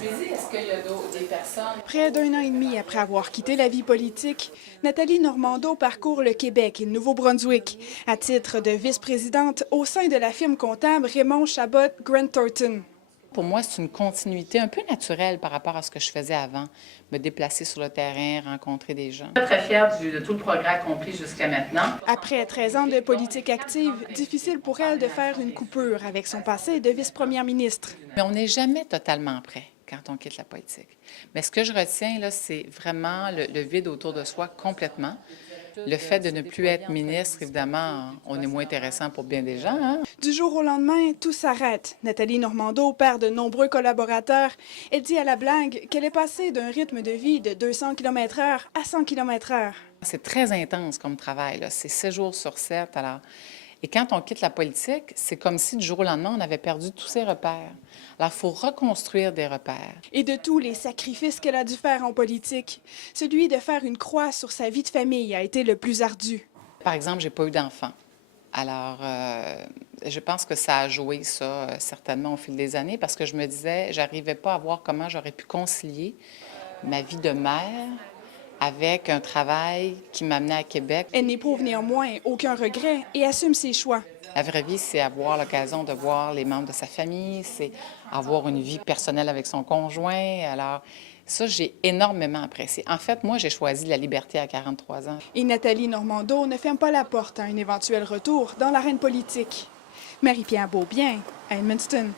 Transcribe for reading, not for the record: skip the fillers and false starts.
Est-ce qu'il y a des personnes? Près d'un an et demi après avoir quitté la vie politique, Nathalie Normando parcourt le Québec et le Nouveau-Brunswick à titre de vice-présidente au sein de la firme comptable Raymond Chabot Grant Thornton. Pour moi, c'est une continuité un peu naturelle par rapport à ce que je faisais avant, me déplacer sur le terrain, rencontrer des gens. Je suis très fière de tout le progrès accompli jusqu'à maintenant. Après 13 ans de politique active, difficile pour elle de faire une coupure avec son passé de vice-première ministre. Mais on n'est jamais totalement prêt quand on quitte la politique. Mais ce que je retiens, là, c'est vraiment le vide autour de soi complètement. Le fait de ne plus être ministre, évidemment, on est moins intéressant pour bien des gens. Hein? Du jour au lendemain, tout s'arrête. Nathalie Normando perd de nombreux collaborateurs. Elle dit à la blague qu'elle est passée d'un rythme de vie de 200 km/h à 100 km/h. C'est très intense comme travail, là. C'est 7 jours sur 7. Alors... Et quand on quitte la politique, c'est comme si du jour au lendemain, on avait perdu tous ses repères. Alors, il faut reconstruire des repères. Et de tous les sacrifices qu'elle a dû faire en politique, celui de faire une croix sur sa vie de famille a été le plus ardu. Par exemple, j'ai pas eu d'enfant. Alors, je pense que ça a joué, ça, certainement, au fil des années, parce que je me disais, j'arrivais pas à voir comment j'aurais pu concilier ma vie de mère avec un travail qui m'amenait à Québec. Elle n'éprouve néanmoins aucun regret et assume ses choix. La vraie vie, c'est avoir l'occasion de voir les membres de sa famille, c'est avoir une vie personnelle avec son conjoint. Alors, ça, j'ai énormément apprécié. En fait, moi, j'ai choisi la liberté à 43 ans. Et Nathalie Normando ne ferme pas la porte à un éventuel retour dans l'arène politique. Marie-Pierre Beaubien, à Edmundston.